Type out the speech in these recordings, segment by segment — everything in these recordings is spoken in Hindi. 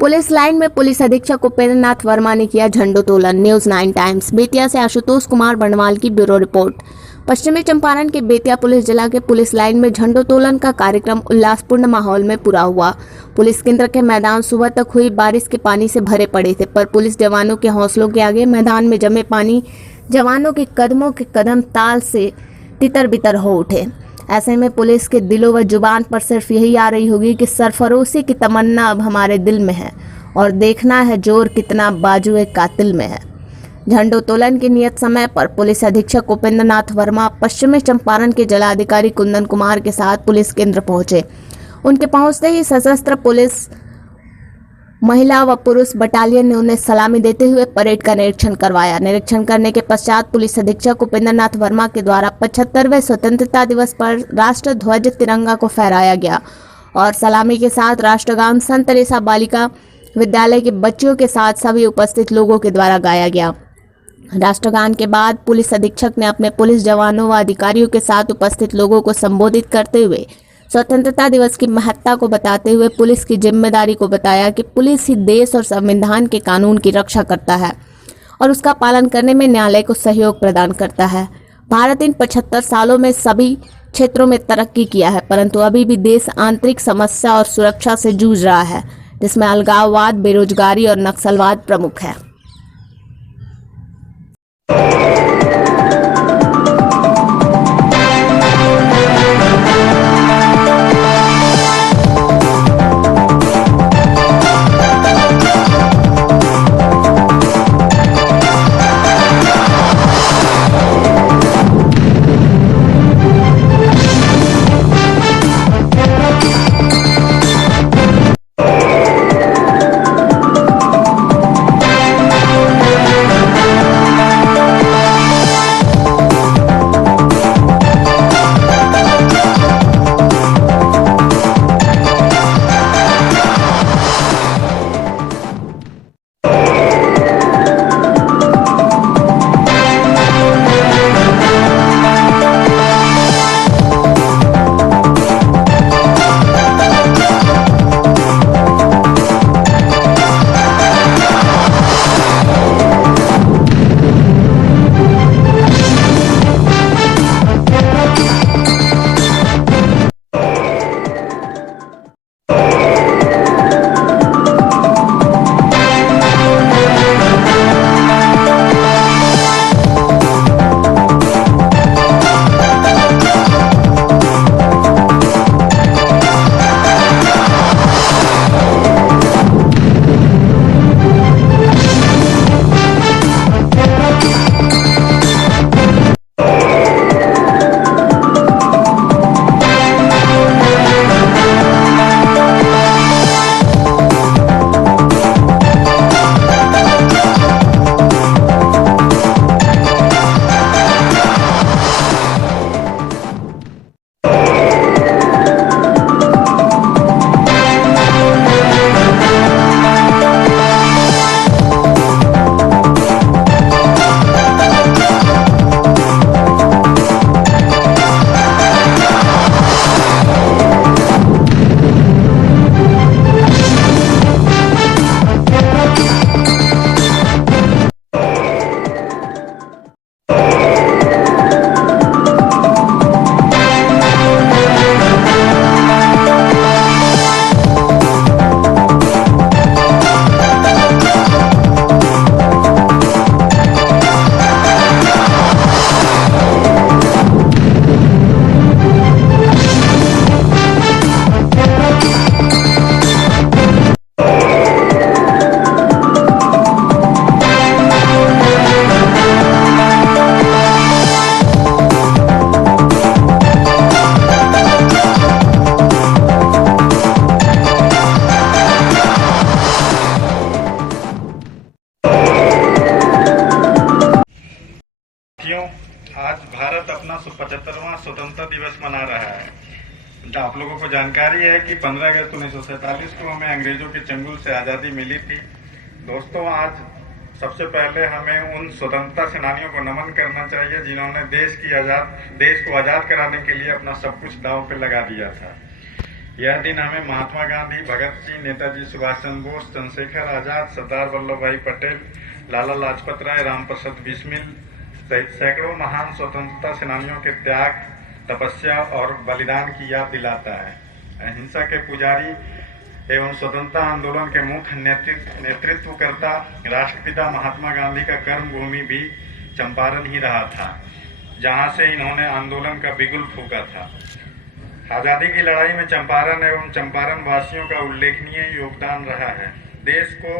पुलिस लाइन में पुलिस अधीक्षक उपेंद्र नाथ वर्मा ने किया झंडोत्तोलन। न्यूज 9 टाइम्स बेतिया से आशुतोष कुमार बंडवाल की ब्यूरो रिपोर्ट। पश्चिमी चंपारण के बेतिया पुलिस जिला के पुलिस लाइन में झंडोत्तोलन का कार्यक्रम उल्लासपूर्ण माहौल में पूरा हुआ। पुलिस केंद्र के मैदान सुबह तक हुई बारिश के पानी से भरे पड़े थे, पर पुलिस जवानों के हौसलों के आगे मैदान में जमे पानी जवानों के कदमों के कदम ताल से तितर बितर हो उठे। ऐसे में पुलिस के दिलों व जुबान पर सिर्फ यही आ रही होगी कि सरफरोशी की तमन्ना अब हमारे दिल में है और देखना है जोर कितना बाजुए कातिल में है। झंडोत्तोलन के नियत समय पर पुलिस अधीक्षक उपेंद्र नाथ वर्मा पश्चिमी चंपारण के जिलाधिकारी कुंदन कुमार के साथ पुलिस केंद्र पहुंचे। उनके पहुंचते ही सशस्त्र पुलिस महिला व पुरुष बटालियन ने उन्हें सलामी देते हुए परेड का निरीक्षण करवाया। निरीक्षण करने के पश्चात पुलिस अधीक्षक उपेंद्र नाथ वर्मा के द्वारा 75वें स्वतंत्रता दिवस पर राष्ट्र ध्वज तिरंगा को फहराया गया और सलामी के साथ राष्ट्रगान संत तेरेसा बालिका विद्यालय के बच्चों के साथ सभी उपस्थित लोगों के द्वारा गाया गया। राष्ट्रगान के बाद पुलिस अधीक्षक ने अपने पुलिस जवानों व अधिकारियों के साथ उपस्थित लोगों को संबोधित करते हुए स्वतंत्रता दिवस की महत्ता को बताते हुए पुलिस की जिम्मेदारी को बताया कि पुलिस ही देश और संविधान के कानून की रक्षा करता है और उसका पालन करने में न्यायालय को सहयोग प्रदान करता है। भारत इन 75 सालों में सभी क्षेत्रों में तरक्की किया है, परंतु अभी भी देश आंतरिक समस्या और सुरक्षा से जूझ रहा है, जिसमें अलगाववाद, बेरोजगारी और नक्सलवाद प्रमुख है। आज भारत अपना 75वां स्वतंत्रता दिवस मना रहा है। आप लोगों को जानकारी है कि 15 अगस्त 1947 को हमें अंग्रेजों के चंगुल से आज़ादी मिली थी। दोस्तों, आज सबसे पहले हमें उन स्वतंत्रता सेनानियों को नमन करना चाहिए जिन्होंने देश को आज़ाद कराने के लिए अपना सब कुछ दांव पे लगा दिया था। यह दिन हमें महात्मा गांधी, भगत सिंह, नेताजी सुभाष चंद्र बोस, चंद्रशेखर आजाद, सरदार वल्लभ भाई पटेल, लाला लाजपत राय, रामप्रसाद बिस्मिल सहित सैकड़ों महान स्वतंत्रता सेनानियों के त्याग, तपस्या और बलिदान की याद दिलाता है। अहिंसा के पुजारी एवं स्वतंत्रता आंदोलन के मुख्य नेतृत्व करता राष्ट्रपिता महात्मा गांधी का कर्मभूमि भी चंपारण ही रहा था, जहां से इन्होंने आंदोलन का बिगुल फूंका था। आजादी की लड़ाई में चंपारण एवं चंपारण वासियों का उल्लेखनीय योगदान रहा है। देश को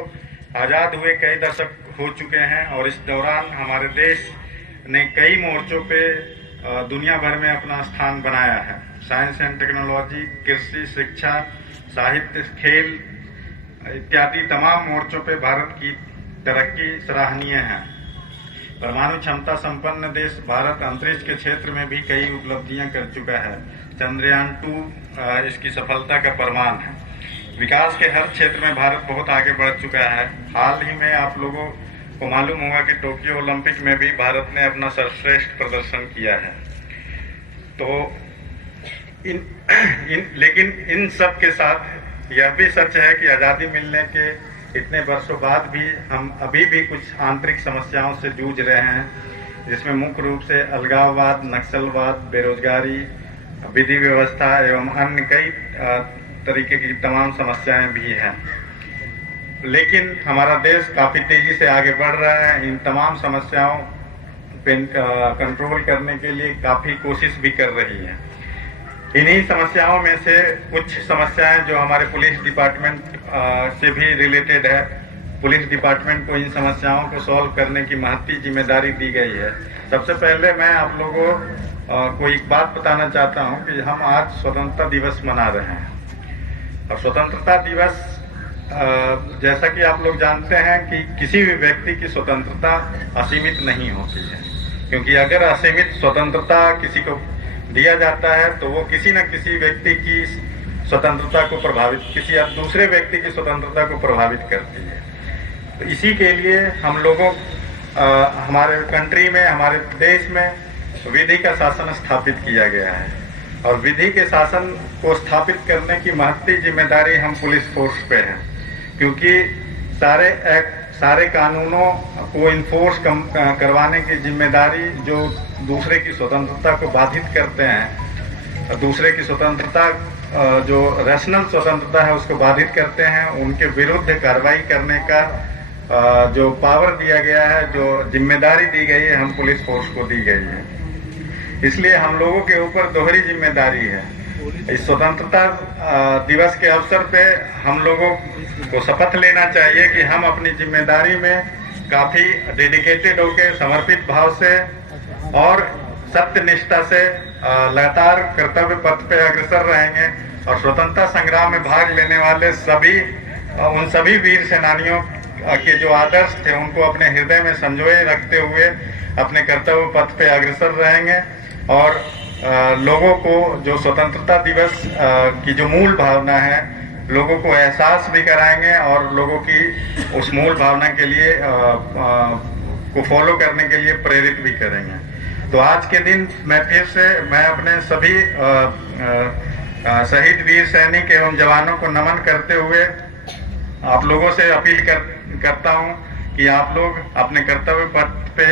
आजाद हुए कई दशक हो चुके हैं और इस दौरान हमारे देश ने कई मोर्चों पे दुनिया भर में अपना स्थान बनाया है। साइंस एंड टेक्नोलॉजी, कृषि, शिक्षा, साहित्य, खेल इत्यादि तमाम मोर्चों पे भारत की तरक्की सराहनीय है। परमाणु क्षमता संपन्न देश भारत अंतरिक्ष के क्षेत्र में भी कई उपलब्धियां कर चुका है। चंद्रयान 2 इसकी सफलता का प्रमाण है। विकास के हर क्षेत्र में भारत बहुत आगे बढ़ चुका है। हाल ही में आप लोगों को मालूम होगा कि टोक्यो ओलंपिक में भी भारत ने अपना सर्वश्रेष्ठ प्रदर्शन किया है। तो लेकिन इन सब के साथ यह भी सच है कि आज़ादी मिलने के इतने वर्षों बाद भी हम अभी भी कुछ आंतरिक समस्याओं से जूझ रहे हैं, जिसमें मुख्य रूप से अलगाववाद, नक्सलवाद, बेरोजगारी, विधि व्यवस्था एवं अन्य कई तरीके की तमाम समस्याएं भी हैं। लेकिन हमारा देश काफी तेजी से आगे बढ़ रहा है। इन तमाम समस्याओं पे कंट्रोल करने के लिए काफी कोशिश भी कर रही है। इन्हीं समस्याओं में से कुछ समस्याएं जो हमारे पुलिस डिपार्टमेंट से भी रिलेटेड है। पुलिस डिपार्टमेंट को इन समस्याओं को सॉल्व करने की महत्ती जिम्मेदारी दी गई है। सबसे पहले मैं आप लोगों को एक बात बताना चाहता हूं कि हम आज स्वतंत्रता दिवस मना रहे हैं। और स्वतंत्रता दिवस जैसा कि आप लोग जानते हैं कि किसी भी व्यक्ति की स्वतंत्रता असीमित नहीं होती है, क्योंकि अगर असीमित स्वतंत्रता किसी को दिया जाता है तो वो किसी न किसी व्यक्ति की स्वतंत्रता को किसी दूसरे व्यक्ति की स्वतंत्रता को प्रभावित करती है। तो इसी के लिए हम लोगों हमारे कंट्री में, हमारे देश में विधि का शासन स्थापित किया गया है और विधि के शासन को स्थापित करने की महत्ती जिम्मेदारी हम पुलिस फोर्स पे है, क्योंकि सारे कानूनों को इन्फोर्स करवाने की जिम्मेदारी जो दूसरे की स्वतंत्रता को बाधित करते हैं, दूसरे की स्वतंत्रता जो रैशनल स्वतंत्रता है उसको बाधित करते हैं, उनके विरुद्ध कार्रवाई करने का जो पावर दिया गया है, जो जिम्मेदारी दी गई है, हम पुलिस फोर्स को दी गई है। इसलिए हम लोगों के ऊपर दोहरी जिम्मेदारी है। इस स्वतंत्रता दिवस के अवसर पे हम लोगों को शपथ लेना चाहिए कि हम अपनी जिम्मेदारी में काफी डेडिकेटेड होकर, समर्पित भाव से और सत्य निष्ठा से लगातार कर्तव्य पथ पे अग्रसर रहेंगे और स्वतंत्रता संग्राम में भाग लेने वाले उन सभी वीर सेनानियों के जो आदर्श थे उनको अपने हृदय में संजोए रखते हुए अपने कर्तव्य पथ पे अग्रसर रहेंगे और लोगों को जो स्वतंत्रता दिवस की जो मूल भावना है, लोगों को एहसास भी कराएंगे और लोगों की उस मूल भावना के लिए को फॉलो करने के लिए प्रेरित भी करेंगे। तो आज के दिन मैं अपने सभी शहीद वीर सैनिक एवं जवानों को नमन करते हुए आप लोगों से अपील करता हूं कि आप लोग अपने कर्तव्य पथ पे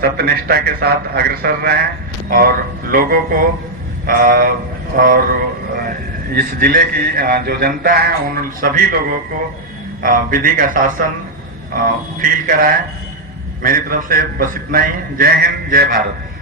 सत्यनिष्ठा के साथ अग्रसर रहें और लोगों को और इस जिले की जो जनता है उन सभी लोगों को विधि का शासन फील कराएं। मेरी तरफ से बस इतना ही। जय हिंद, जय भारत।